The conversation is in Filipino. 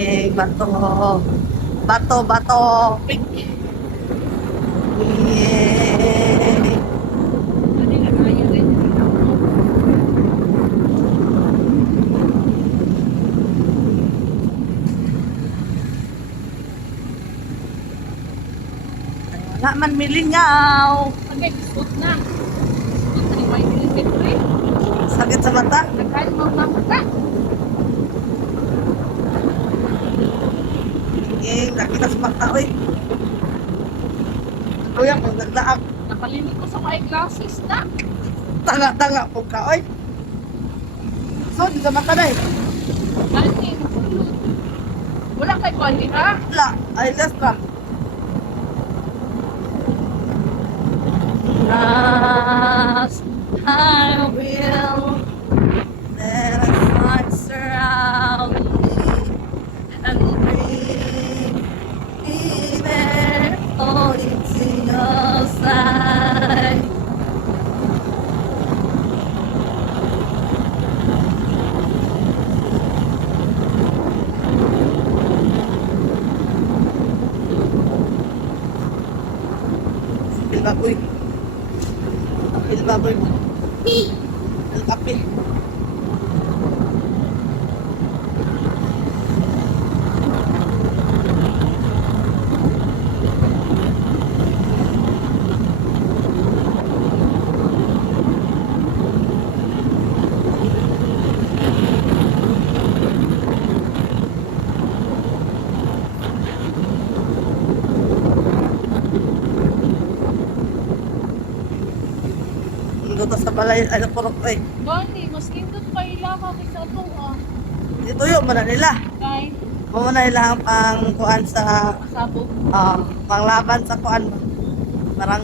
Yay, bato. Bato, bato. Pink. Yay. Wala man milingaw. Okay, biskut na. Biskut na ni May Delivery. Sakit sa mata. Nagkain mo ka. Yay, nakita sa mata, oy. Kuya, kung naglaak. Nakalimit ko sa my glasses na. Tanga-tanga po ka, oy. So, di sa mata na eh. Galing. Wala kay Kwali ha? Wala, ay last pa. Last, I will let us not surround me and bring me there, only to your side. Baboy. Kapil baboy. Ang kapil. Dito sa balay, ano purok eh. Gani, mas indot pa ilaka kita to ah. Dito yun, muna nila. Kay Muna nila ang pang kuan sa sabog. panglaban sa kuan. Parang